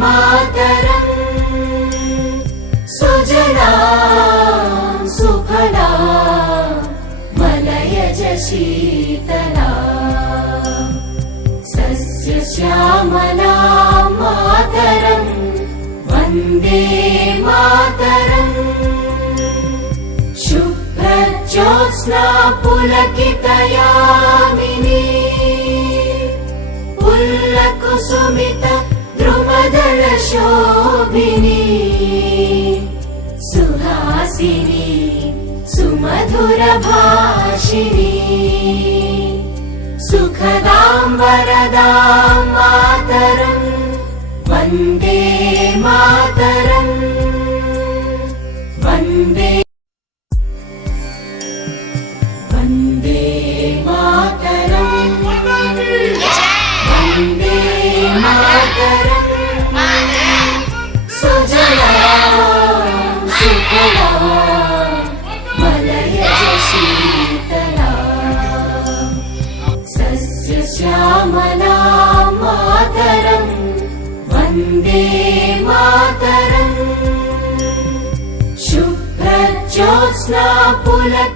मातरम् सुजला सुफला मलयज शीतला सस्यश्यामला मातरम् वन्दे मातरम् शुभ्रज्योत्स्ना पुलकितयामिनी पुल्लकुसुमित द्रुमदल शोभिनी सुहासिनी सुमधुर भाषिणी सुखदां वरदां मातरम् वन्दे मातरम् वन्दे वन्दे मातरम् वन्दे मातरम् सुजला सुफला मलयज शीतला सस्यश्यामला मातरम् वन्दे मातरम् शुभ्रज्योत्स्ना पुलकितयामिनी